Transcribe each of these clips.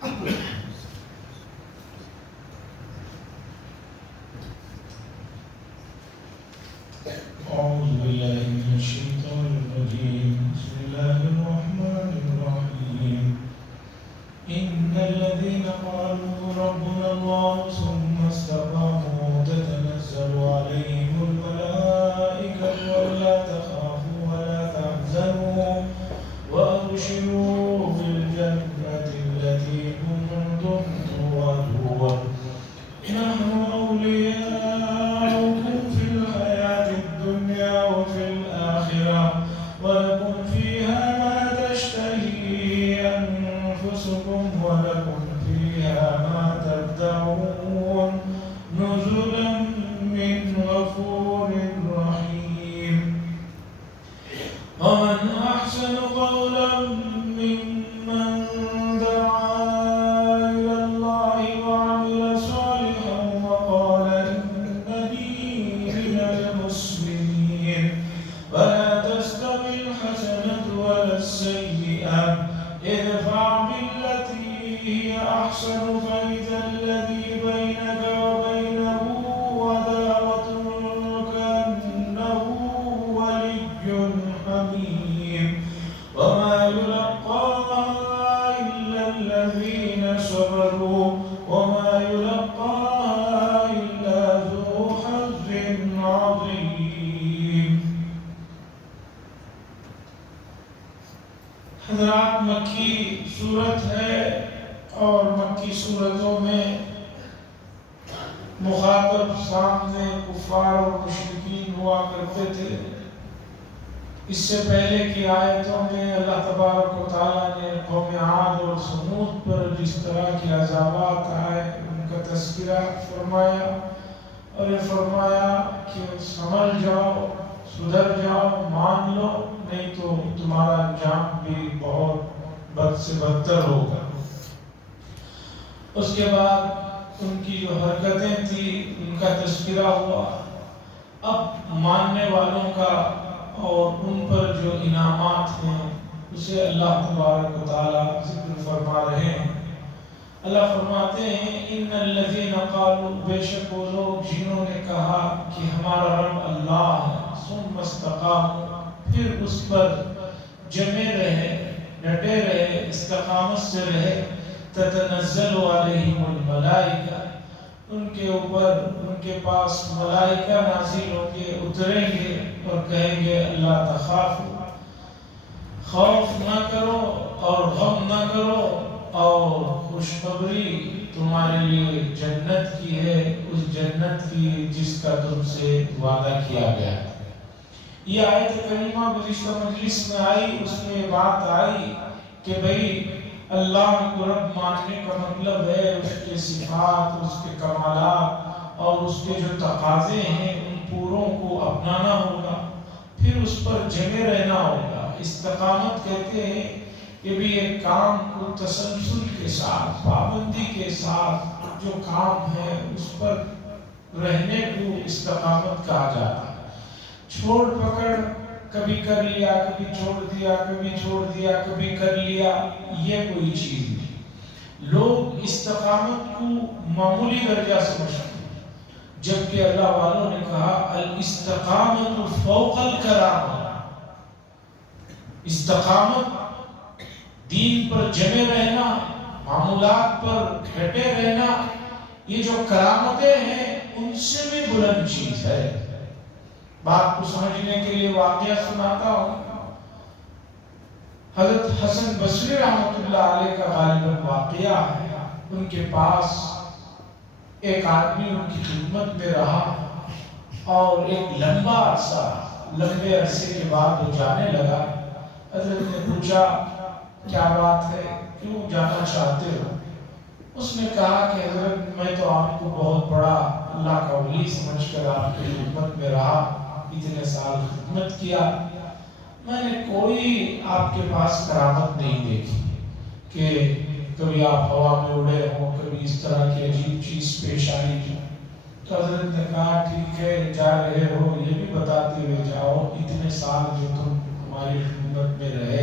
أعوذ بالله من الشيطان الرجيم. بسم الله الرحمن الرحيم. إن الذين قالوا ربنا الله ثم استقاموا تتنزل عليهم الملائكة ألا تخافوا ولا تحزنوا وأبشروا بالجنة التي كنتم توعدون نحن أولياؤكم في الحياة الدنيا وفي الآخرة ولكم فيها ما تشتهي أنفسكم ولكم فيها ما تدعون نزلا من غفور رحيم. ومن أحسن قولا ممن دعا إلى الله وعمل صالحا وقال إنني من المسلمين. ولا تستوي الحسنة ولا السيئة ادفع بالتي هي أحسن فإذا الذي بينك وبينه عداوة كأنه ولي حميم. وما يلقاها إلا الذين صبروا وما يلقاها إلا ذو حظ عظيم. حضرات مکی صورت ہے اور مکی صورتوں میں مخاطب سامنے کفار اور مشرکین ہوا کرتے تھے. اس سے پہلے کی آیتوں میں اللہ تبارک و تعالیٰ نے قوم عاد اور ثمود پر جس طرح کے عذابات آئے ان کا تذکرہ فرمایا اور یہ فرمایا کہ سمجھ جاؤ، سدھر جاؤ، مان لو، نہیں تو تمہارا انجام بھی بہت بد سے بدتر ہوگا. اس کے بعد ان کی جو حرکتیں تھیں ان کا تذکرہ ہوا. اب ماننے والوں کا اور ان پر جو انعامات ہیں اسے اللہ تبارک و تعالیٰ ذکر فرما رہے ہیں. اللہ فرماتے ہیں ان الذین قالوا، بے شک وہ لوگ جنہوں نے کہا کہ ہمارا رب اللہ ہے، ثم استقاموا، پھر اس پر جمے رہے، ڈٹے رہے، استقامت سے رہے. تتنزل علیہم الملائکہ، ان کے اوپر ان کے پاس ملائکہ نازل ہوں گے، اتریں گے اور کہیں گے اللہ تخافوا، خوف نہ کرو اور غم نہ کرو اور خوشخبری تمہارے لیے جنت کی ہے، اس جنت کی جس کا تم سے وعدہ کیا گیا ہے. یہ آیت کریمہ گزشتہ مجلس میں آئی، اس میں بات آئی کہ بھئی اللہ کو رب ماننے کا مطلب ہے اس کے صفات، اس کے کمالات اور اس کے جو تقاضے ہیں ان پوروں کو اپنانا ہوگا، پھر اس پر جمے رہنا ہوگا. استقامت کہتے ہیں کہ بھی ایک کام کو تسلسل کے ساتھ، پابندی کے ساتھ جو کام ہے اس پر رہنے کو استقامت کہا جاتا ہے. چھوڑ پکڑ، کبھی کر لیا، کبھی چھوڑ دیا، کبھی چھوڑ دیا، کبھی کر لیا، یہ کوئی چیز نہیں. لوگ استقامت کو معمولی درجہ سمجھتے ہیں، جبکہ اللہ والوں نے کہا الاستقامت فوق الکرامہ. استقامت دین پر جمے رہنا، معمولات پر ڈٹے رہنا، یہ جو کرامتیں ہیں ان سے بھی بلند چیز ہے. بات کو سمجھنے کے لیے واقعہ سناتا ہوں. حضرت حسن بصری رحمۃ اللہ علیہ کا غالباً واقعہ ہے. ان کے پاس ایک آدمی ان کی خدمت میں رہا اور ایک لمبے عرصے کے بعد وہ جانے لگا. حضرت نے پوچھا کیا بات ہے، کیوں جانا چاہتے ہو؟ اس نے کہا کہ حضرت میں تو آپ کو بہت بڑا اللہ کا ولی سمجھ کر آپ کی خدمت میں رہا، اتنے سال خدمت کیا، میں نے کوئی آپ کے پاس کرامت نہیں دیکھی کہ کبھی آپ ہوا میں اڑے ہوں، کبھی اس طرح کی عجیب چیز پیش آئی. تو حضرت نے کہا ٹھیک ہے، جا رہے ہو یہ بھی بتاتے ہوئے جاؤ اتنے سال جو تم ہماری خدمت میں رہے،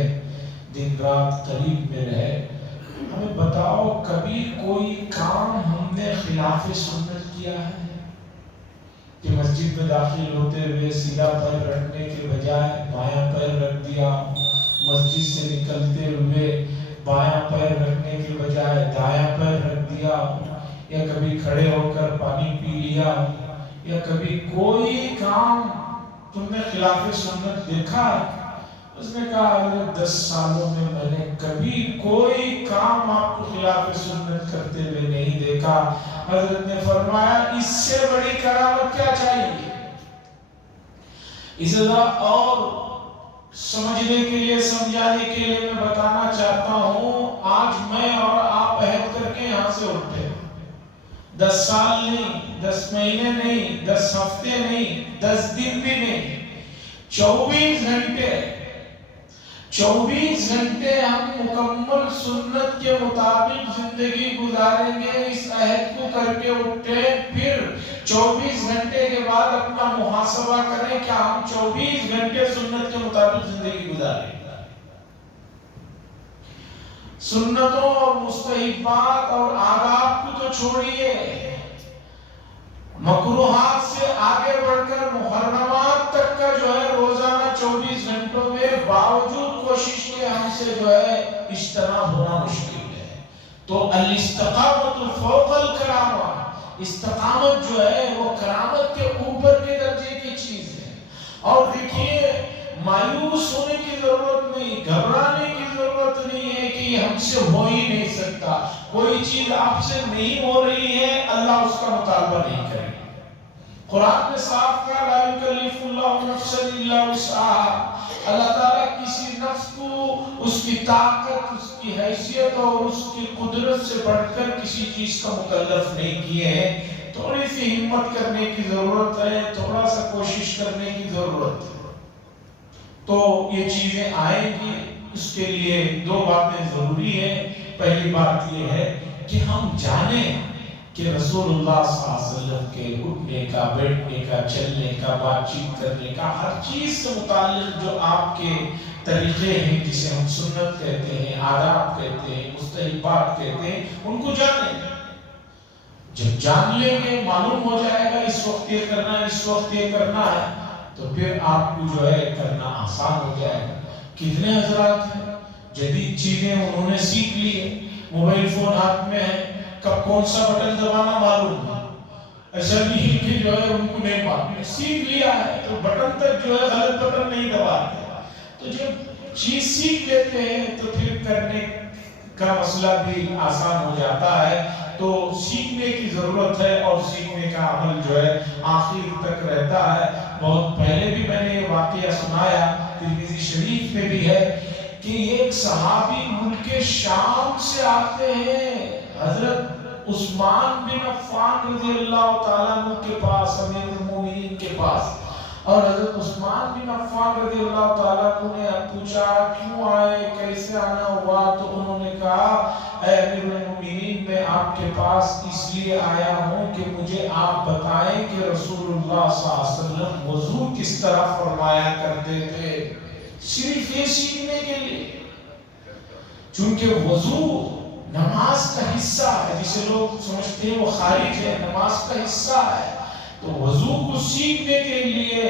دن رات قریب میں رہے، ہمیں بتاؤ کبھی کوئی کام ہم نے خلاف سنت کیا ہے کہ مسجد میں داخل ہوتے ہوئے سیدھا پیر رکھنے کے بجائے بایاں پیر رکھ دیا، مسجد سے نکلتے ہوئے بایاں پیر رکھنے کے بجائے دایاں پیر رکھ دیا، یا کبھی کھڑے ہو کر پانی پی لیا، یا کبھی کوئی کام تم نے خلاف سنت دیکھا ہے؟ اس نے کہا حضرت 10 سالوں میں نے کبھی کوئی کام آپ کو خلاف سنت کرتے ہوئے نہیں دیکھا۔ حضرت نے فرمایا اس سے بڑی کرامت کیا چاہیے؟ اسے ذرا اور سمجھنے کے لیے سمجھانے کے لیے میں بتانا چاہتا ہوں، آج میں اور آپ عہد کر کے یہاں سے اٹھے، 10 سال نہیں، 10 مہینے نہیں، 10 ہفتے نہیں، 10 دن بھی نہیں، 24 گھنٹے ہم مکمل سنت کے مطابق زندگی گزاریں گے، اس عہد کو کر کے اٹھے، پھر 24 گھنٹے کے بعد اپنا محاسبہ کریں کہ ہم 24 گھنٹے سنت کے مطابق زندگی گزاریں۔ سنتوں اور مستحبات اور آداب کو تو چھوڑیے، مکروہات سے آگے بڑھ کر محرمات تک کا جو ہے روزانہ 24 گھنٹوں میں باوجود کوشش کے ہم سے جو ہے اجتناب ہونا مشکل ہے۔ تو الاستقامت فوق الکرامہ، استقامت جو ہے وہ کرامت کے اوپر کے درجے کی چیز ہے۔ اور دیکھیے مایوس ہونے کی ضرورت نہیں، گھبرانے کی ضرورت نہیں ہے کہ یہ ہم سے ہو ہی نہیں سکتا، کوئی چیز آپ سے نہیں ہو رہی ہے اللہ اس کا مطالبہ نہیں کرے۔ قرآن میں صاف کہا لا یکلف اللہ نفسا الا وسعها، اللہ تعالیٰ کسی نفس کو اس کی طاقت، اس کی حیثیت اور اس کی قدرت سے بڑھ کر کسی چیز کا مکلف نہیں کیے ہیں۔ تھوڑی سی ہمت کرنے کی ضرورت ہے، تھوڑا سا کوشش کرنے کی ضرورت ہے، تو یہ چیزیں آئیں گی۔ اس کے لیے 2 باتیں ضروری ہیں۔ پہلی بات یہ ہے کہ ہم جانیں کہ رسول اللہ صلی اللہ علیہ وسلم کے اٹھنے کا، بیٹھنے کا، چلنے کا، بات چیت کرنے کا، ہر چیز سے متعلق جو آپ کے طریقے ہیں جسے ہم سنت کہتے ہیں، آداب کہتے ہیں، مستحبات کہتے ہیں، ان کو جانیں۔ جب جان لیں گے، معلوم ہو جائے گا اس وقت یہ کرنا ہے، اس وقت یہ کرنا ہے، تو پھر آپ کو جو ہے کرنا آسان ہو جائے گا۔ کتنے حضرات ہیں جدید چیزیں انہوں نے سیکھ لی ہے، موبائل فون ہاتھ میں ہے، کب کون سا بٹن دبانا معلوم ہے، ایسا نہیں کہ جو ہے ان کو نہیں معلوم، سیکھ لیا ہے تو بٹن تک جو ہے غلط بٹن نہیں دباتے۔ تو جب چیز سیکھ لیتے ہیں تو پھر کرنے کا مسئلہ بھی آسان ہو جاتا ہے۔ تو سیکھنے کی ضرورت ہے اور سیکھنے کا عمل جو ہے آخر تک رہتا ہے۔ بہت پہلے بھی میں نے یہ واقعہ سنایا، ترمذی شریف میں بھی ہے کہ ایک صحابی ملک شام سے آتے ہیں حضرت عثمان بن عفان رضی اللہ تعالیٰ عنہ کے پاس، امیر المومنین کے پاس، اور حضرت عثمان بن عفان رضی اللہ تعالیٰ عنہ نے پوچھا کیوں آئے، کیسے آنا ہوا؟ تو انہوں نے کہا اے امیر المومنین میں آپ کے پاس اس لیے آیا ہوں کہ مجھے آپ بتائیں کہ رسول اللہ صلی اللہ علیہ وسلم وضو کس طرح فرمایا کرتے تھے، صرف یہ سیکھنے کے لیے، چونکہ وضو نماز کا حصہ ہے، جسے لوگ سمجھتے ہیں وہ خارج ہے، نماز کا حصہ ہے۔ تو وضو کو سیکھنے کے لیے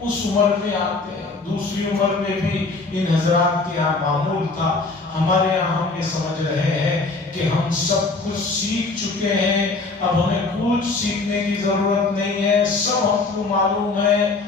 اس عمر میں آتے ہیں۔ دوسری عمر میں بھی ان حضرات کے یہاں معمول تھا، ہمارے یہاں ہم یہ سمجھ رہے ہیں کہ ہم سب کچھ سیکھ چکے ہیں، اب ہمیں کچھ سیکھنے کی ضرورت نہیں ہے، سب ہم کو معلوم ہے۔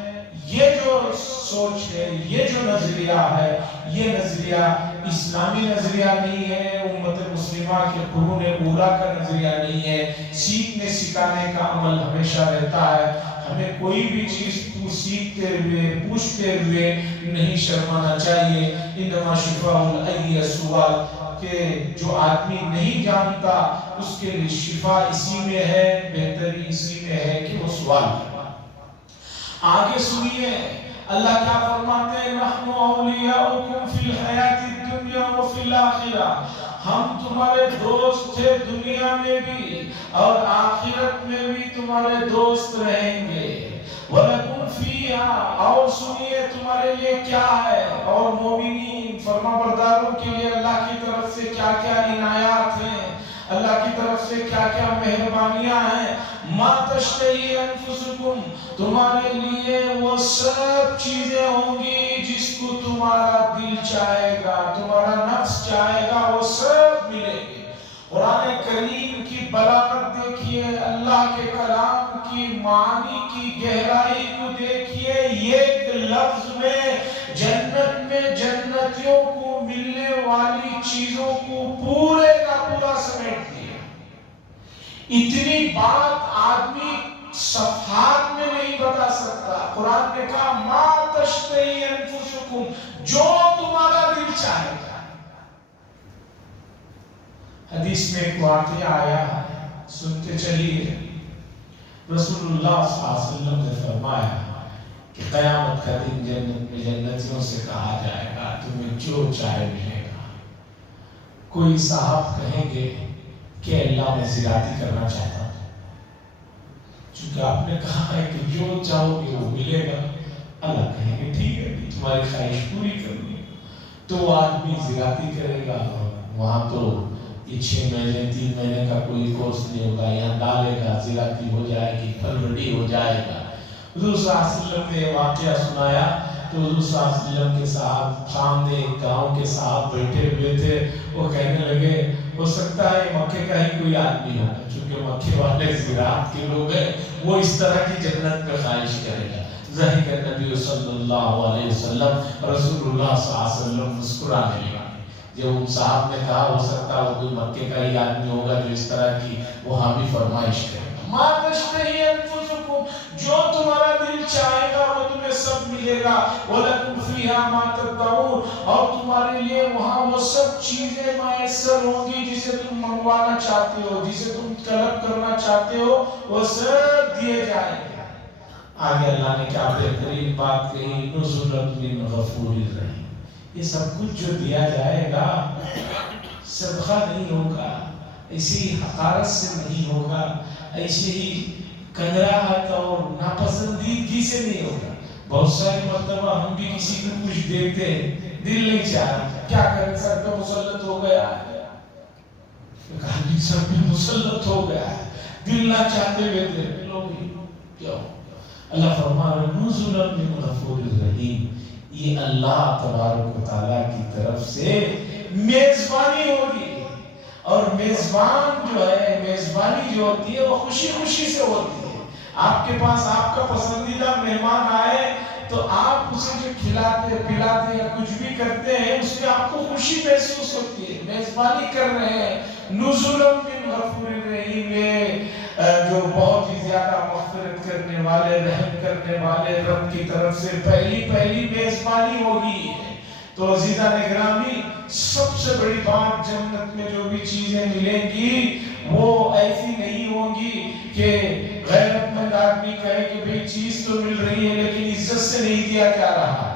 یہ جو سوچ ہے، یہ جو نظریہ ہے، یہ نظریہ اسلامی نظریہ نہیں ہے، امت مسلمہ کے قرون اولیٰ کا نظریہ نہیں ہے۔ سیکھنے سکھانے کا عمل ہمیشہ رہتا ہے، ہمیں کوئی بھی چیز سیکھتے ہوئے، پوچھتے ہوئے نہیں شرمانا چاہیے۔ انما شفاء العی سوال، کہ جو آدمی نہیں جانتا اس کے لیے شفا اسی میں ہے، بہتری اسی میں ہے کہ وہ سوال کرے۔ آگے سنیے اللہ کیا فرماتے ہیں، نحن اولیاؤکم فی الحیات الدنیا وفی الاخرہ، ہم تمہارے دوست تھے دنیا میں بھی اور آخرت میں بھی تمہارے دوست رہیں گے۔ وَلَكُمْ فِيهَا، اور سنیے تمہارے لیے کیا ہے، اور مومنین فرما برداروں کے لیے اللہ کی طرف سے کیا کیا عنایات ہیں۔ اللہ کی طرف سے کیا کیا مہربانیاں ہیں. ما تشتہی انفسکم، تمہارے لیے وہ سب چیزیں ہوں گی جس کو تمہارا دل چاہے گا، تمہارا نفس چاہے گا، وہ سب ملے گی. قرآن کریم کی بلاغت دیکھیے، اللہ کے کلام کی معنی کی گہرائی کو دیکھیے. ایک لفظ میں جنت میں جنتیوں کو ملنے والی چیزوں کو پورے کا پورا سمیٹ دیا. اتنی بات آدمی صفحات میں نہیں بتا سکتا. قرآن نے کہا ما تشتہی انفسکم، جو تمہارا دل چاہے گا. حدیث میں ایک واقعہ آیا ہے، سنتے چلیے. رسول اللہ صلی اللہ علیہ وسلم نے فرمایا کہ قیامت کا دن جنت میں جنتیوں سے کہا جائے گا تمہیں جو چاہے ملے گا. کوئی صاحب کہیں گے کہ اللہ میں زیارتی کرنا چاہتا ہوں. چونکہ آپ نے کہا ہے کہ جو چاہو گے وہ ملے گا. اللہ کہیں گے ٹھیک ہے تمہاری خواہش پوری کرنی ہے. تو آدمی زیارتی کرے گا. وہاں تو یہ 6 مہینے 3 مہینے کا کوئی کورس نہیں ہوگا. یہاں ڈالے گا، زیارتی ہو جائے گی، پھل ریڈی ہو جائے گا. حضور صلی اللہ علیہ وسلم نے واقعہ سنایا تو حضور صلی اللہ علیہ وسلم کے صاحب سامنے ایک گاؤں کے صاحب بیٹھے ہوئے تھے. وہ کہنے لگے ہو سکتا ہے مکے کا ہی کوئی آدمی ہوگا، چونکہ مکے والے زراعت کے لوگ ہیں، وہ اس طرح کی جنت پہ خواہش کرے گا. ظاہر کہ نبی صلی اللہ علیہ وسلم رسول اللہ صلی اللہ علیہ وسلم مسکرانے لگے. جب ان صاحب نے کہا ہو سکتا ہے وہ کوئی مکے کا ہی آدمی ہوگا جو اس طرح کی وہاں بھی فرمائش کرے گا. ما تشتہی انفسکم، جو تمہارا دل چاہے گا وہ تمہیں سب ملے گا. وَلَكُمْ فِيهَا مَا تَدَّعُونَ، اور تمہارے لیے وہاں وہ سب چیزیں میسر ہوں گی جسے تم منگوانا چاہتے ہو، جسے تم طلب کرنا چاہتے ہو، وہ سب دیے جائیں گے. آگے اللہ نے کیا بہترین بات کہی، نُزُلًا مِّنْ غَفُورٍ رَحِيمٍ. یہ سب کچھ جو دیا جائے گا صدقہ نہیں ہوگا، ایسی حقارت سے نہیں ہوگا، ایسی ہی کنجراہٹ اور ناپسندیدگی سے نہیں ہوگا. بہت ساری مرتبہ ہم بھی کسی کو کچھ دیتے دل نہیں چاہتا، کیا کریں سر پہ مسلط ہو گیا ہے، سر پہ مسلط ہو گیا ہے، دل نہ چاہتے ہوئے دے لو بھی کیا ہو. اللہ فرما رہا ہے نزلا من غفور الرحیم، یہ اللہ تبارک و تعالیٰ کی طرف سے میزبانی ہوگی. اور میزبان جو ہے، میزبانی جو ہوتی ہے وہ خوشی خوشی سے ہوتی ہے. آپ کے پاس آپ کا پسندیدہ مہمان آئے تو آپ اسے جو کھلاتے پلاتے یا کچھ بھی کرتے ہیں اس میں آپ کو خوشی محسوس ہوتی ہے، میزبانی کر رہے ہیں. نزلا من غفور الرحیم، جو بہت ہی زیادہ مغفرت کرنے والے، رحم کرنے والے رب کی طرف سے پہلی میزبانی ہوگی. تو عزیزان گرامی، سب سے بڑی بات جنت میں جو بھی چیزیں ملیں گی وہ ایسی نہیں ہوں گی کہ غیرت مند آدمی کہے کہ بھئی چیز تو مل رہی ہے لیکن عزت سے نہیں دیا جا رہا.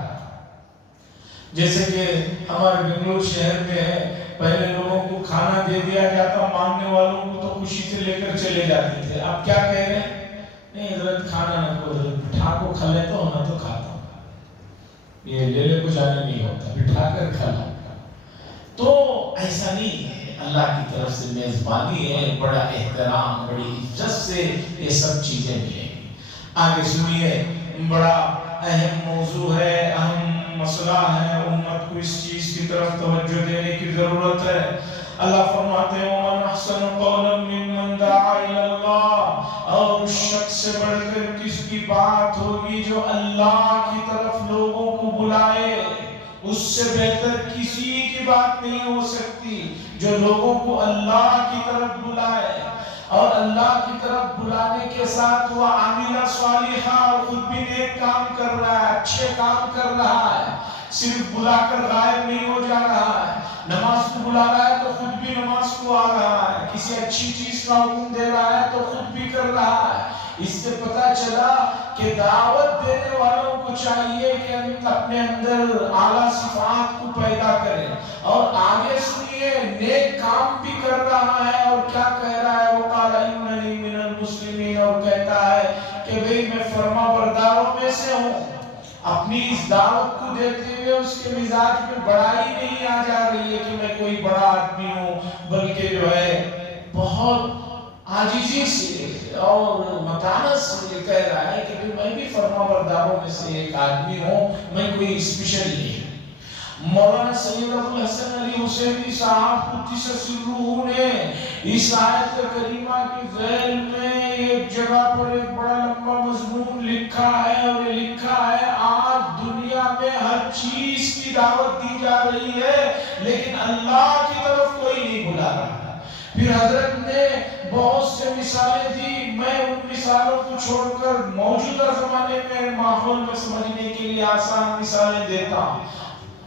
جیسے کہ ہمارے بنگلور شہر میں ہے، پہلے لوگوں کو کھانا دے دیا جاتا، مانگنے والوں کو تو خوشی سے لے کر چلے جاتے تھے. اب کیا کہہ رہے ہیں؟ نہیں حضرت کھانا نہ کو، بٹھا کو کھا لیتا ہوں نہ تو کھاتا ہوں، یہ لے لے کو جانے نہیں ہوتا، بٹھا کر کھا لا. تو ایسا نہیں ہے، اللہ کی طرف سے میزبانی ہے، بڑا احترام، بڑی عزت سے یہ سب چیزیں ملیں گی. آگے سنیے، بڑا اہم موضوع ہے، اہم مسئلہ ہے، امت کو اس چیز کی طرف توجہ دینے کی ضرورت ہے. اللہ فرماتے ہیں وَمَنْ أَحْسَنُ قَوْلًا مِّمَّنْ دَعَا إِلَى اللَّهِ، اور اس شخص سے بڑھ کر کس کی بات ہوگی جو اللہ کی طرف لوگوں کو بلائے. اس سے بہتر کسی کی بات نہیں ہو سکتی جو لوگوں کو اللہ کی طرف بلائے. اور اللہ کی طرف بلانے کے ساتھ وہ عاملہ صالحہ، اور خود بھی نیک کام کر رہا ہے، اچھے کام کر رہا ہے، صرف بلا کر غائب نہیں ہو جا رہا ہے. نماز کو بلا رہا ہے تو خود بھی نماز کو آ رہا ہے، کسی اچھی چیز کا حکم دے رہا ہے تو خود بھی کر رہا ہے. اس سے پتہ چلا کہ دعوت دینے والوں کو چاہیے کہ اپنے اندر اعلیٰ صفات کو پیدا کریں. اور آگے سنیے، نیک کام بھی کر رہا ہے اور کیا کہہ رہا ہے، وہ قال اننی من المسلمین، اور کہتا ہے کہ بھئی میں فرما برداروں میں سے ہوں. اپنی اس دعوت کو دیتے ہوئے اس کے مزاج میں بڑائی نہیں آ جا رہی ہے کہ میں کوئی بڑا آدمی ہوں، بلکہ جو ہے بہت عاجزی سے اور متانت سے یہ کہہ رہا ہے کہ میں بھی فرما برداروں میں سے ایک آدمی ہوں، میں کوئی اسپیشل نہیں ہوں۔ مولانا سید ابو الحسن علی حسینی صاحب قدس سرہ نے اس آیت کریمہ کی ذیل میں ایک جگہ پر ایک بڑا لمبا مضمون لکھا ہے، اور یہ لکھا ہے آج دنیا میں ہر چیز کی دعوت دی جا رہی ہے لیکن اللہ کی طرف کوئی نہیں بلا رہا۔ پھر حضرت نے بہت سے مثالیں دی، میں ان مثالوں کو چھوڑ کر موجودہ زمانے میں ماحول میں سمجھنے کے لیے آسان مثالیں دیتا ہوں۔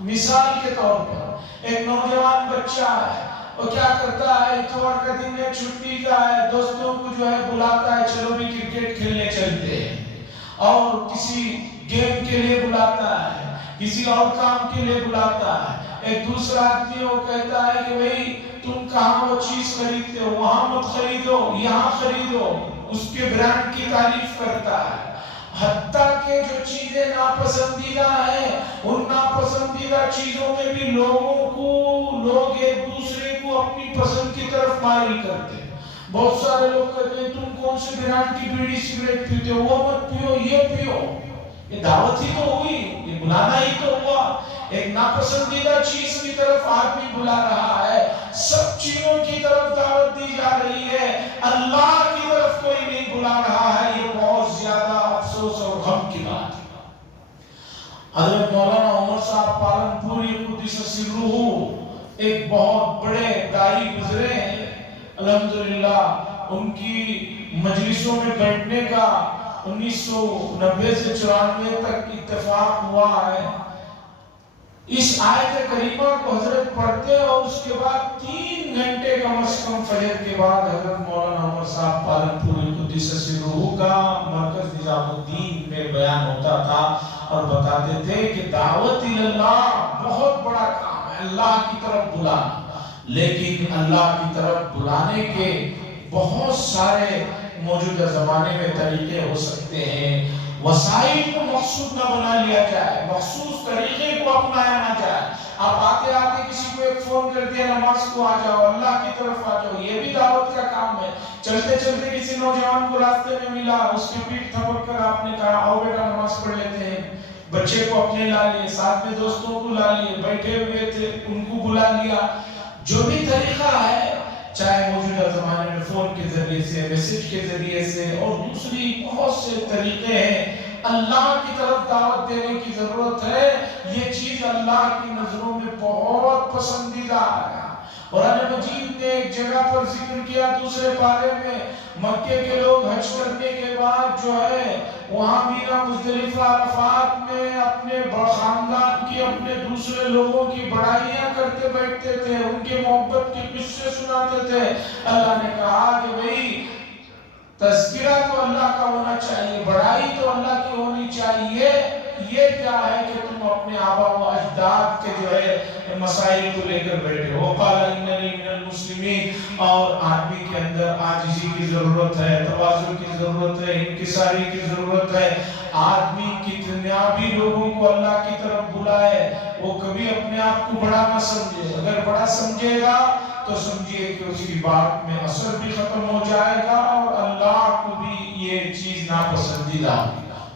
مثال کے طور پر ایک نوجوان بچہ ہے، وہ کیا کرتا ہے، اتوار کا دن ہے، چھٹی کا ہے، دوستوں کو جو ہے بلاتا ہے، چلو بھی کرکٹ کھیلنے چلتے ہیں، اور کسی گیم کے لیے بلاتا ہے، کسی اور کام کے لیے بلاتا ہے۔ ایک دوسرا آدمی وہ کہتا ہے کہ بھئی تم کہاں وہ چیز خریدتے ہو، وہاں مت خریدو، یہاں خریدو، اس کے برانڈ کی تعریف کرتا ہے۔ حتیٰ کہ جو چیزیں ناپسندیدہ ہیں، ان ناپسندیدہ چیزوں میں بھی لوگ ایک دوسرے کو اپنی پسند کی طرف مائل کرتے ہیں۔ بہت سارے لوگ کہتے ہیں تم کون سے برانڈ کی بیڑی سگریٹ پیتے ہو، وہ مت پیو، یہ پیو۔ یہ دعوت ہی تو ہوئی، یہ بلانا ہی تو ہوا۔ ایک ناپسندیدہ چیز کی طرف آدمی بلا رہا ہے، سب چیزوں کی طرف دعوت دی جا رہی ہے، اللہ کی طرف کوئی نہیں بلا رہا ہے۔ یہ بہت زیادہ افسوس اور غم کی بات ہے۔ حضرت مولانا عمر صاحب پالنپوری قدس سرہ ایک بہت بڑے دائی گزرے ہیں، الحمدللہ ان کی مجلسوں میں بیٹھنے کا 1990 سے 94 تک اتفاق ہوا ہے۔ اس آیت کریمہ کو حضرت پڑھتے اور اس کے بعد 3 گھنٹے کم از کم فجر کے بعد حضرت مولانا عمر صاحب پالنپوری قدس سرہ کا مرکز نظام الدین میں بیان ہوتا تھا، اور بتاتے تھے کہ دعوت اللہ بہت بڑا کام ہے، اللہ کی طرف بلانا، لیکن اللہ کی طرف بلانے کے بہت سارے موجودہ زمانے میں طریقے ہو سکتے ہیں۔ وسائل کو مقصود نہ بنا لیا جائے، مخصوص طریقے کو اپنایا نہ جائے۔ آپ آتے آتے کسی کو ایک فون کر دیا، نماز کو آ جاؤ، اللہ کی طرف آ جاؤ، یہ بھی دعوت کا کام ہے۔ چلتے چلتے کسی نوجوان کو راستے میں ملا، اس کی پیٹھ تھپک کر آپ نے کہا آؤ بیٹا نماز پڑھ لیتے ہیں، بچے کو اپنے لا لیے، ساتھ میں دوستوں کو لا لیے، بیٹھے ہوئے تھے ان کو بلا لیا۔ جو بھی طریقہ ہے، چاہے موجودہ زمانے میں فون کے ذریعے سے، میسج کے ذریعے سے، اور دوسری بہت سے طریقے ہیں، اللہ کی طرف دعوت دینے کی ضرورت ہے۔ یہ چیز اللہ کی نظروں میں بہت پسندیدہ ہے۔ قرآن مجید نے ایک جگہ پر ذکر کیا دوسرے پارے میں، مکے کے لوگ حج کرنے کے بعد جو ہے وہاں مینا مزدلفہ عرفات میں اپنے خاندان کی، اپنے دوسرے لوگوں کی بڑائیاں کرتے بیٹھتے تھے، ان کے محبت کے قصے سناتے تھے۔ اللہ نے کہا کہ بھئی تذکرہ تو اللہ کا ہونا چاہیے، بڑائی تو اللہ کی ہونی چاہیے، یہ کیا ہے کہ تم اپنے آبا و اجداد کے جو ہے مسائل کو لے کر بیٹھے ہو۔ قال اننی من المسلمین، اور آدمی کے اندر عاجزی کی ضرورت ہے، تواضع کی ضرورت ہے، انکساری کی ضرورت ہے۔ آدمی کتنا بھی لوگوں کو اللہ کی طرف بلائے، وہ کبھی اپنے آپ کو بڑا نہ سمجھے۔ اگر بڑا سمجھے گا تو سمجھیے کہ اس کی بات میں اثر بھی ختم ہو جائے گا، اور اللہ کو بھی یہ چیز ناپسندیدہ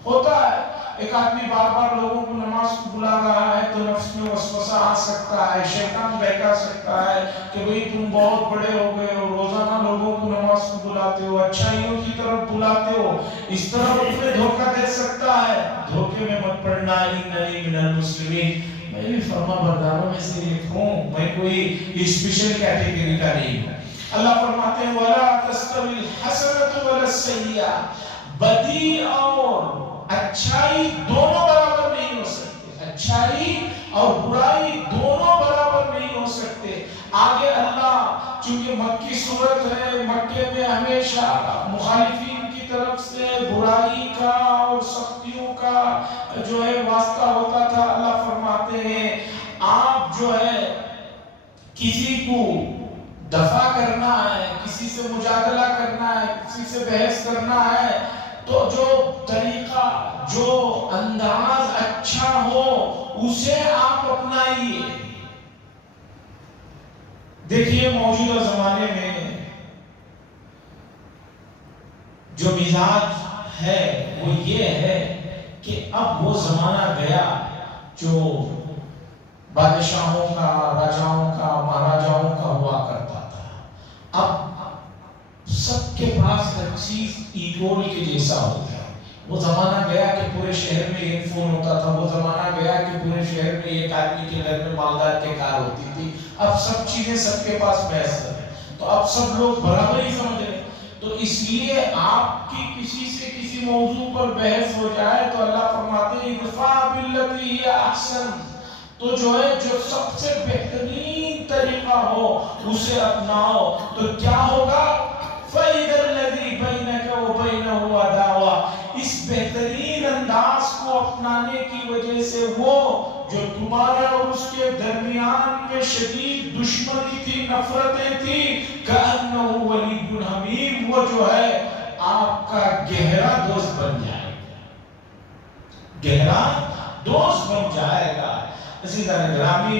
ہوتا ہے۔ ایک آدمی بار بار لوگوں کو نماز کو بلا رہا ہے تو نفس میں وسوسہ آ سکتا ہے، شیطان بہکا سکتا ہے کہ بھئی تم بہت بڑے ہو گئے ہو، روزانہ لوگوں کو نماز کو بلاتے ہو، اچھائیوں کی طرف بلاتے ہو، اس طرح تمہیں دھوکہ دے سکتا ہے۔ دھوکے میں مت پڑنا، اننی من المسلمین، میں بھی فرما برداروں میں سے ایک ہوں، میں کوئی اسپیشل کیٹیگری کا نہیں ہوں۔ اللہ فرماتے ہیں وَلَا تَسْتَوِي الْحَسَنَةُ وَلَا السَّيِّئَةُ، بدی اور اچھائی دونوں برابر نہیں ہو سکتے، اچھائی اور برائی دونوں برابر نہیں ہو سکتے۔ آگے اللہ چونکہ مکی صورت ہے، مکے میں ہمیشہ مخالفین کی طرف سے برائی کا اور سختیوں کا جو ہے واسطہ ہوتا تھا۔ اللہ فرماتے ہیں آپ جو ہے کسی کو دفع کرنا ہے، کسی سے مجادلہ کرنا ہے، کسی سے بحث کرنا ہے، تو جو طریقہ، جو انداز اچھا ہو اسے آپ اپنائیے۔ دیکھیے موجودہ زمانے میں جو مزاج ہے وہ یہ ہے کہ اب وہ زمانہ گیا جو بادشاہوں کا، راجاؤں کا، مہاراجاؤں کا ہوا کرتا تھا۔ اب سب کے پاس ہر چیز ایگول کے جیسا ہو گیا۔ وہ زمانہ گیا کہ پورے شہر میں ایک فون ہوتا تھا، وہ زمانہ گیا کہ پورے شہر میں ایک آدمی کے گھر میں مالدار کے کار ہوتی تھی۔ اب سب چیزیں سب کے پاس میسر ہیں، تو اب سب لوگ برابر ہی سمجھ رہے ہیں۔ تو اس لیے آپ کی کسی سے کسی موضوع پر بحث ہو جائے تو اللہ فرماتے ہیں ادفع باللتی ہی احسن، تو جو ہے جو سب سے بہترین طریقہ ہو اسے اپناؤ، تو کیا ہوگا؟ فَإِذَا الَّذِي بَيْنَكَ وَبَيْنَهُ عَدَاوَةٌ، اس بہترین انداز کو اپنانے کی وجہ سے وہ جو تمہارے اور اس کے درمیان میں شدید دشمنی تھی، نفرتیں تھی، كَأَنَّهُ وَلِيٌّ حَمِيمٌ، وہ جو ہے آپ کا گہرا دوست بن جائے گا، گہرا دوست بن جائے گا۔ عزیزان گرامی،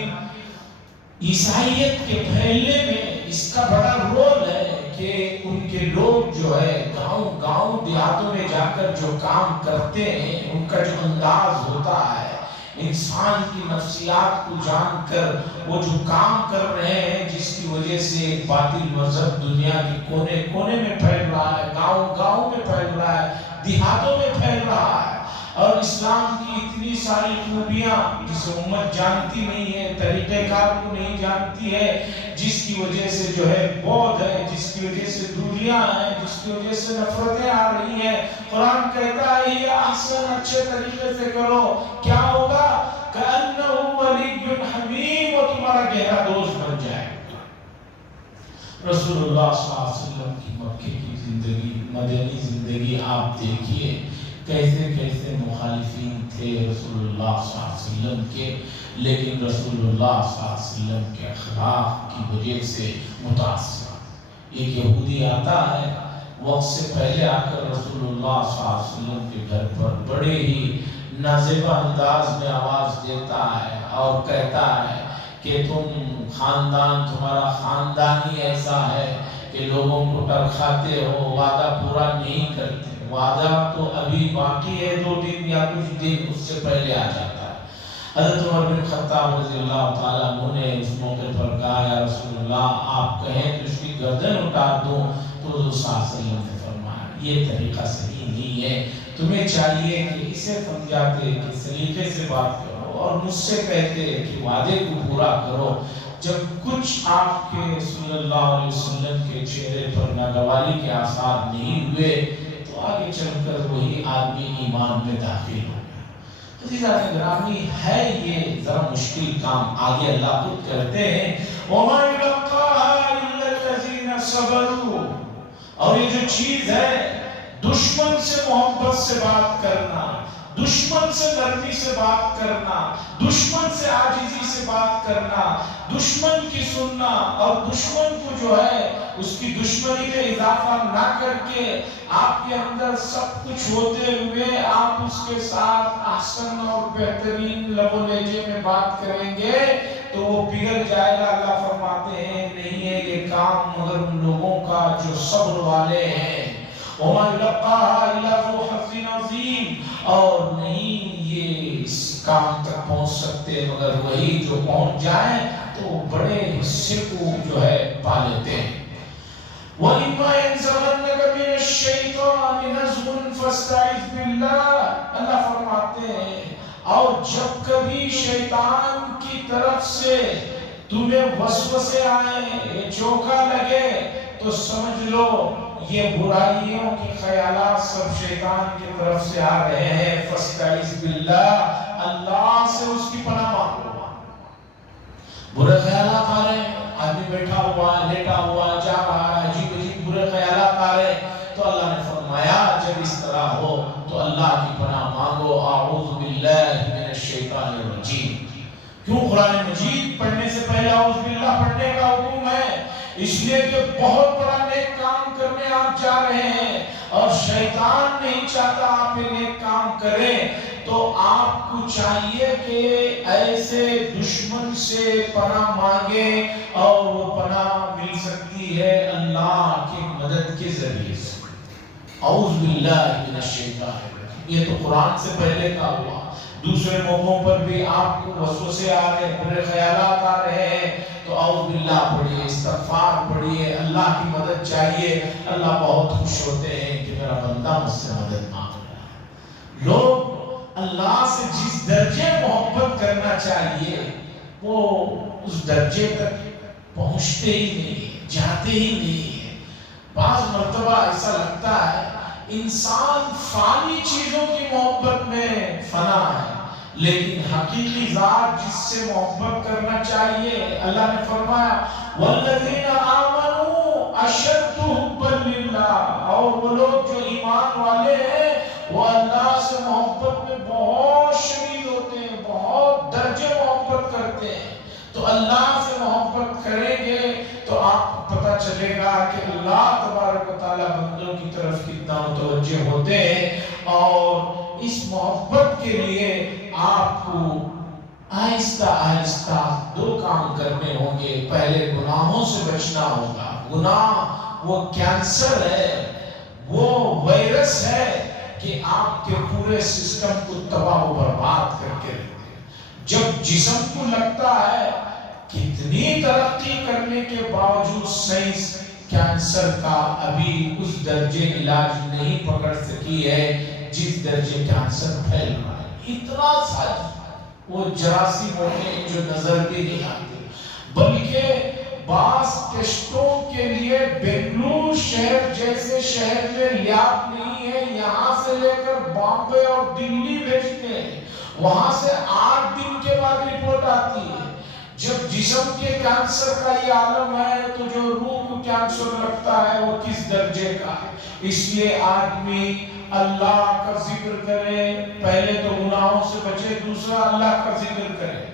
عیسائیت کے پھیلنے میں اس کا بڑا رول ہے کہ ان کے لوگ جو ہے گاؤں گاؤں دیہاتوں میں جا کر جو کام کرتے ہیں، ان کا جو انداز ہوتا ہے، انسان کی نفسیات کو جان کر وہ جو کام کر رہے ہیں، جس کی وجہ سے ایک باطل مذہب دنیا کے کونے کونے میں پھیل رہا ہے، گاؤں گاؤں میں پھیل رہا ہے، دیہاتوں میں پھیل رہا ہے، اور اسلام کی اتنی ساری خوبیاں جسے امت جانتی نہیں ہے، طریقہ کار کو نہیں جانتی ہے، جس کی وجہ سے جو ہے بودھ ہے، جس کی وجہ سے دوریاں ہیں، جس کی وجہ سے نفرتیں آ رہی ہیں۔ قرآن کہتا ہے یہ احسن، اچھے طریقے سے کرو، کیا ہوگا؟ کأنہ ولی حمیم، وہ تمہارا گہرا دوست بن جائے گا۔ رسول اللہ صلی اللہ علیہ وسلم کی مکے کی زندگی، مدنی زندگی آپ دیکھیے، کیسے کیسے مخالفین تھے رسول اللہ صلی اللہ علیہ وسلم کے، لیکن رسول اللہ صلی اللہ علیہ وسلم کے اخلاق کی وجہ سے متاثر۔ ایک یہودی آتا ہے، وقت سے پہلے آ کر رسول اللہ صلی اللہ علیہ وسلم کے گھر پر بڑے ہی نازیبا انداز میں آواز دیتا ہے اور کہتا ہے کہ تمہارا خاندان ہی ایسا ہے کہ لوگوں کو ٹرکھاتے ہو، وعدہ پورا نہیں کرتے، وعدہ تو ابھی باقی ہے 2 دن یا کچھ دن، اس سے پہلے آ جاتا ہے۔ حضرت عمر بن خطاب رضی اللہ تعالیٰ عنہ نے اس موقع پر کہا یا رسول اللہ آپ کہیں تو اس کی گردن اتار دوں، تو حضور صلی اللہ علیہ وسلم نے فرمایا یہ طریقہ صحیح نہیں ہے، تمہیں چاہیے کہ اسے سمجھاتے کہ سلیقے سے بات کرو اور مجھ سے کہتے کہ وعدے کو پورا کرو۔ جب کچھ آپ کے صلی اللہ علیہ وسلم کے چہرے پر ناگواری کے آثار نہیں ہوئے تو آگے چل کر وہی آدمی ایمان میں داخل ہو گیا۔ عزیزان گرامی، ہے یہ ذرا مشکل کام، آگے اللہ خود کرتے ہیں وَمَا يُلَقَّاهَا إِلَّا الَّذِينَ صَبَرُوا، اور یہ جو چیز ہے دشمن سے محبت سے بات کرنا، دشمن سے نرمی سے بات کرنا، دشمن سے عاجزی سے بات کرنا، دشمن کی سننا، اور دشمن کو جو ہے اس کی دشمنی میں اضافہ نہ کر کے آپ کے اندر سب کچھ ہوتے ہوئے آپ اس کے ساتھ احسن اور بہترین لب و لہجے میں بات کریں گے تو وہ پگھل جائے گا۔ اللہ فرماتے ہیں نہیں ہے یہ کام مگر ان لوگوں کا جو صبر والے ہیں۔ وَمَا يُلَقَّاهَا إِلَّا ذُو حَظٍّ عَظِيمٍ، اور نہیں یہ اس کام تک پہنچ سکتے مگر وہی جو پہنچ جائیں تو بڑے حصے کو جو ہے پا لیتے ہیں۔ وَإِمَّا يَنزَغَنَّكَ مِنَ الشَّيْطَانِ نَزْغٌ فَاسْتَعِذْ بِاللَّهِ، اللہ فرماتے ہیں اور جب کبھی شیطان کی طرف سے تمہیں وسوسے آئیں، چوکا لگے، تو سمجھ لو یہ برائیوں کے خیالات سب شیطان کی طرف سے آ رہے ہیں۔ فَاسْتَعِذْ بِاللَّهِ، اللہ سے اس کی پناہ مانگو۔ برے خیالات آ رہے ہیں، آدمی بیٹھا ہوا ہے، لیٹا ہوا ہے، جا رہا ہے، عجیب عجیب برے خیالات آ رہے ہیں، تو اللہ نے فرمایا جب اس طرح ہو تو اللہ کی پناہ مانگو، اعوذ باللہ من الشیطان الرجیم۔ کیوں قرآن مجید پڑھنے سے پہلے اعوذ باللہ پڑھنے کا حکم ہے؟ اس لیے کہ بہت بڑا نیک کام کرنے آپ جا رہے ہیں اور شیطان نہیں چاہتا آپ یہ نیک کام کریں، تو آپ کو چاہیے کہ ایسے دشمن سے پناہ مانگیں، اور وہ پناہ مل سکتی ہے اللہ کی مدد کے ذریعے سے۔ اعوذ باللہ من الشیطان الرجیم، یہ تو قرآن سے پہلے کا ہوا۔ دوسرے موقعوں پر بھی آپ کو وسوسے آ رہے ہیں، برے خیالات آ رہے ہیں، تو اعوذ باللہ پڑھیے، استغفار پڑھیے، اللہ کی مدد چاہیے۔ اللہ بہت خوش ہوتے ہیں کہ میرا بندہ مجھ سے مدد مانگ رہا ہے۔ لوگ اللہ سے جس درجے محبت کرنا چاہیے وہ اس درجے تک پہنچتے ہی نہیں، جاتے ہی نہیں ہیں۔ بعض مرتبہ ایسا لگتا ہے انسان فانی چیزوں کی محبت میں فنا ہے، لیکن حقیقی ذات جس سے محبت کرنا چاہیے، اللہ نے فرمایا والذین آمنوا اشد حبا للہ، اور وہ لوگ جو ایمان والے ہیں وہ اللہ سے محبت میں بہت شدید ہوتے ہیں، بہت درجے محبت کرتے ہیں۔ تو اللہ سے محبت کریں گے تو آپ کو پتہ چلے گا کہ اللہ تبارک و تعالیٰ بندوں کی طرف کتنا متوجہ ہوتے ہیں، اور اس محبت کے لیے آپ کو آہستہ آہستہ دو کام کرنے ہوں گے۔ پہلے گناہوں سے بچنا ہوگا۔ گناہ وہ کینسر ہے، وہ وائرس ہے کہ آپ کے پورے سسٹم کو تباہ و برباد کر کے رکھتے ہیں۔ جب جسم کو لگتا ہے کتنی ترقی کرنے کے باوجود سائنس کینسر کا ابھی اس درجے علاج نہیں پکڑ سکی ہے جس درجے کینسر پھیل رہا ہے، اتنا سا وہ جراثیم ہوتے ہیں جو نظر بھی نہیں آتے، بلکہ بعض ٹیسٹوں کے لیے بنگلور شہر جیسے شہر میں لیاب نہیں ہے، یہاں سے لے کر بامبے اور دلی بھیجتے ہیں، وہاں سے 8 دن کے بعد رپورٹ آتی ہے۔ جب جسم کے کینسر کا یہ عالم ہے تو جو روح کو کینسر لگتا ہے وہ کس درجے کا ہے۔ اس لیے آدمی اللہ کا ذکر کرے، پہلے تو گناہوں سے بچے، دوسرا اللہ کا ذکر کرے۔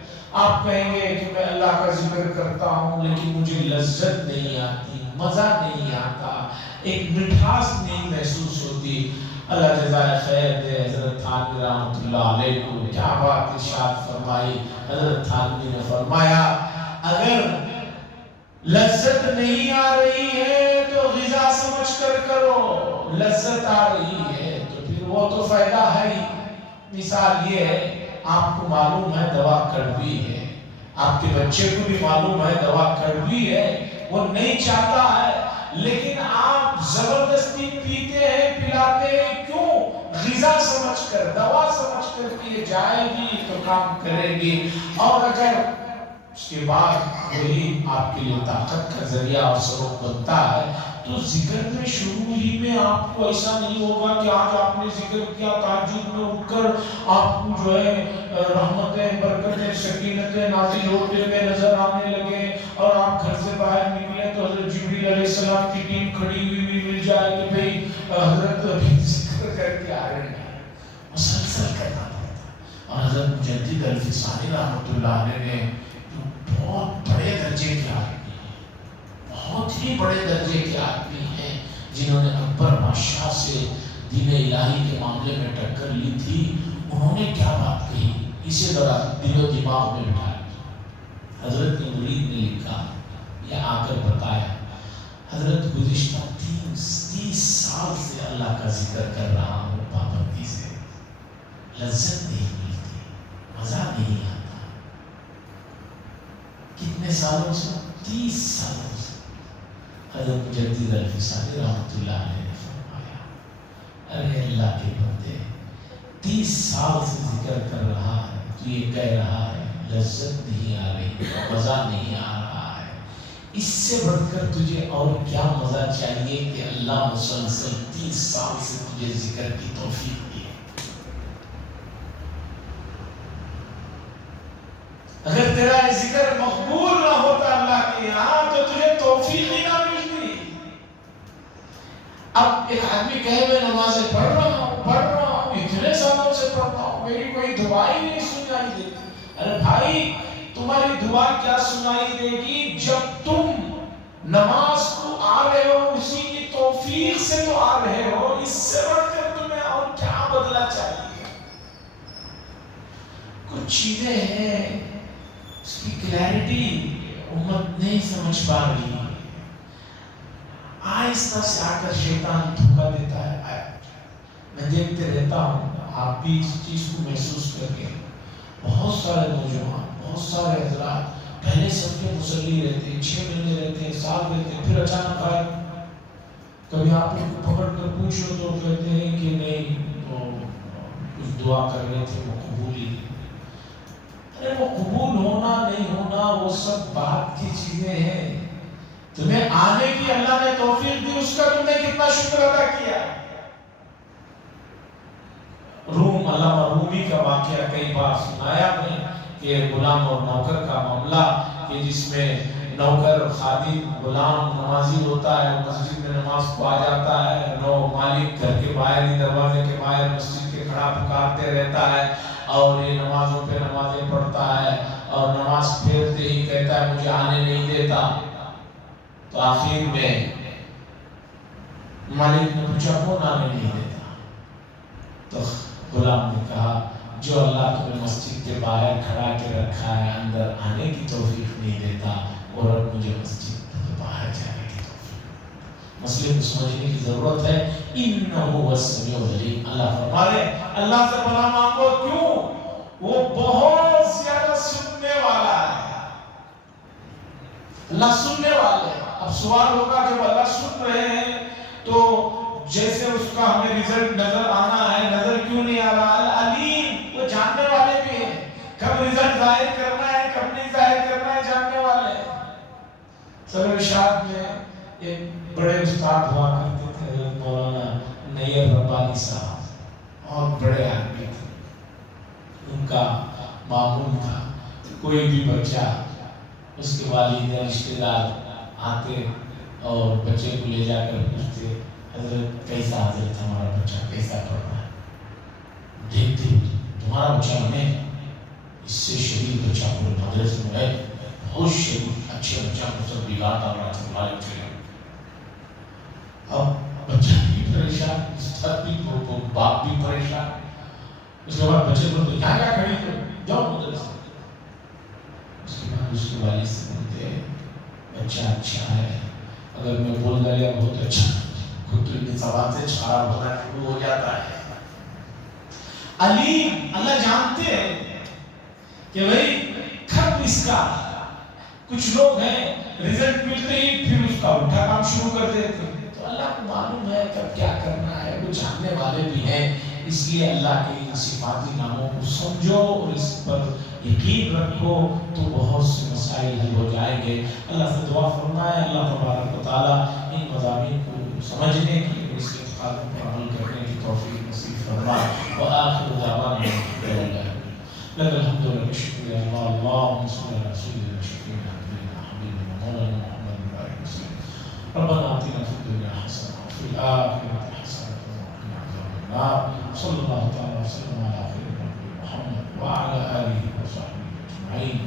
آپ کہیں گے کہ میں اللہ کا ذکر کرتا ہوں لیکن مجھے لذت نہیں آتی، مزہ نہیں آتا، ایک مٹھاس نہیں محسوس ہوتی۔ اللہ جزائے خیر دے حضرت تھانوی رحمۃ اللہ علیہ کو، کیا بات ارشاد فرمائی۔ حضرت تھانوی نے فرمایا اگر لذت نہیں آ رہی ہے تو غذا سمجھ کر کرو، لذت آ رہی ہے تو پھر وہ تو فائدہ ہے ہی۔ مثال یہ ہے، آپ کو معلوم ہے دوا کڑوی ہے، آپ کے بچے کو بھی معلوم ہے دوا کڑوی ہے، وہ نہیں چاہتا ہے، لیکن آپ زبردستی پیتے ہیں، پلاتے ہیں، کیوں؟ غذا سمجھ کر، دوا سمجھ کر کہ یہ جائے گی تو کام کرے گی، اور اگر اس کے بعد وہی آپ کے لیے طاقت کا ذریعہ اور سبب بنتا ہے تو ذکر میں شروع ہی میں آپ کو ایسا نہیں ہوگا کہ آج آپ نے ذکر کیا، تہجد میں اٹھ کر آپ کو جو ہے رحمتیں، برکتیں، سکینتیں نازل ہوتے ہوئے نظر آنے لگے، اور آپ گھر سے باہر نکلے تو حضرت جبریل علیہ السلام کی ٹیم کھڑی ہوئی بھی مل جائے کہ بھئی حضرت ذکر کر کے آ رہے ہیں۔ مسلسل کرنا پڑتا۔ اور حضرت مجدد الفسانی رحمۃ اللہ علیہ نے بہت بڑے درجے کے آدمی ہیں، بہت ہی بڑے درجے کے آدمی ہیں، جنہوں نے اکبر بادشاہ سے دین الہی کے معاملے میں ٹکر لی تھی۔ انہوں نے کیا بات کہی، اسے ذرا دل و دماغ میں بٹھا لیا۔ حضرت کے مرید نے لکھا یا آ کر بتایا، حضرت گزشتہ 30 سال سے اللہ کا ذکر کر رہا ہوں پابندی سے، لذت نہیں ملتی، مزہ نہیں آتا۔ کتنے سالوں سے؟ 30 سالوں سے۔ حضرت مجدد الفسانی رحمۃ اللہ علیہ نے فرمایا ارے اللہ کے بندے، 30 سال سے ذکر کر رہا ہے تو یہ کہہ رہا ہے لذت نہیں آ رہی، مزہ نہیں آ رہا ہے، اس سے بڑھ کر تجھے اور کیا مزہ چاہیے کہ اللہ مسلسل 30 سال سے تجھے ذکر کی توفیق دی۔ اگر تیرا یہ ذکر مقبول نہ ہوتا اللہ کے یہاں تو تجھے توفیق ہی نہ ملتی۔ اب ایک آدمی کہے میں نمازیں پڑھ رہا ہوں، اتنے سالوں سے پڑھ رہا ہوں، میری کوئی دعا ہی نہیں سنائی دیتی۔ ارے بھائی، تمہاری دعا کیا سنائی دے گی جب تم نماز کو آ رہے ہو اسی کی توفیق سے تو آ رہے ہو، اس سے بڑھ کر تمہیں اور کیا بدلا چاہیے؟ کچھ چیزیں ہیں اس کی کلیئرٹی امت نہیں سمجھ پا رہی۔ آہستہ سے آ کر شیطان دھوکہ دیتا ہے. میں دیکھتے رہتا ہوں، آپ بھی اس چیز کو محسوس کر کے، بہت سارے نوجوان، بہت سارے حضرات پہلے سب کے مسلی رہتے ہیں، 6 مہینے رہتے ہیں، سال رہتے ہیں، پھر اچانک غائب. کبھی آپ ان کو پکڑ کر پوچھو تو کہتے ہیں کہ نہیں، وہ کچھ دعا کر رہے تھے، وہ قبول ہی نہیں. ارے وہ قبول ہونا نہیں ہونا وہ سب بات کی چیزیں ہیں. تمہیں آنے کی اللہ نے توفیق دی، اس کا تم نے کتنا شکر ادا کیا. روم، علامہ رومی کا واقعہ کئی بار سنایا آپ نے کہ غلام اور نوکر کا معاملہ، کہ جس میں نوکر خادم غلام نمازی ہوتا ہے، مسجد میں نماز کو آ جاتا ہے، مالک گھر کے باہر ہی دروازے کے باہر مسجد کے کھڑا پکارتے رہتا ہے اور یہ نمازوں پہ نمازیں پڑھتا ہے اور نماز پھیرتے ہی کہتا ہے مجھے آنے نہیں دیتا. تو آخر میں مالک نے پوچھا کون آنے نہیں دیتا؟ تو غلام نے کہا جو اللہ تمہیں مسجد کے باہر کھڑا کے رکھا ہے، اندر آنے کی توفیق نہیں دیتا، اور اب مجھے مسجد کے باہر جانے کی توفیق. مسئلے کو سمجھنے کی ضرورت ہے. انہ هو السمیع العلیم. اللہ فرما رہے اللہ سے پناہ مانگو. کیوں؟ وہ بہت زیادہ سننے والا ہے. اللہ سننے والا ہے. اب سوال ہوگا جب اللہ سن رہے ہیں تو جیسے اس کا ہمیں رزلٹ نظر آنا ہے، نظر کیوں نہیں آ رہا؟ العلیم، وہ جاننے والے بھی ہیں. کب رزلٹ ظاہر کرنا ہے، کب نہیں ظاہر کرنا ہے، جاننے والے ہیں. سر ارشاد میں ایک بڑے استاد ہوا کرتے تھے، حضرت مولانا نیر ربانی صاحب، اور بڑے آدمی تھے. ان کا معمول تھا کوئی بھی بچہ، اس کے والد یا رشتے دار آتے اور بچے کو لے جا کر پوچھتے حضرت کیسا، حضرت ہمارا بچہ کیسا پڑھ رہا ہے؟ دیکھتے تمہارا بچہ ہمیں اس سے شریف بچہ پورے مدرسے میں ہے، بہت شریف اچھے بچہ کو سب بگاڑتا رہا تھا، مالک چلے. اب بچہ بھی پریشان، استاد بھی، باپ بھی پریشان. اس کے بعد بچے بولتے یہاں کیا کھڑی ہو، جاؤ مدرسے. اس کے بعد اس کے والد سے بولتے بچہ اچھا ہے، اگر میں بول دیا بہت اچھا، خود تو اتنی زبان سے چھارا ہونا شروع ہو جاتا ہے. علیم، اللہ جانتے ہیں کہ بھئی کب اس کا. کچھ لوگ ہیں رزلٹ ملتے ہی پھر اس کا الٹا کام شروع کر دیتے ہیں. تو اللہ کو معلوم ہے کب کیا کرنا ہے، وہ جاننے والے بھی ہیں. اس لیے اللہ کے ان صفاتی ناموں کو سمجھو اور اس پر یقین رکھو تو بہت سے مسائل حل ہو جائیں گے. اللہ سے دعا فرمائے اللہ تبارک و تعالی ان مضامین کو سمجھنے کی اور اس کے مطابق پر عمل کرنے کی توفیق نصیب فرمائے. وآخر دعوانا لك الحمد ولك الشكر يا الله. اللهم صل على سيدنا شفيعنا نبينا حبيبنا مولانا محمد وعلى وسلم. ربنا آتنا في الدنيا حسنة وفي الآخرة حسنة وقنا عذاب النار. صلى الله تعالى وسلم على خير محمد وعلى آله وصحبه أجمعين.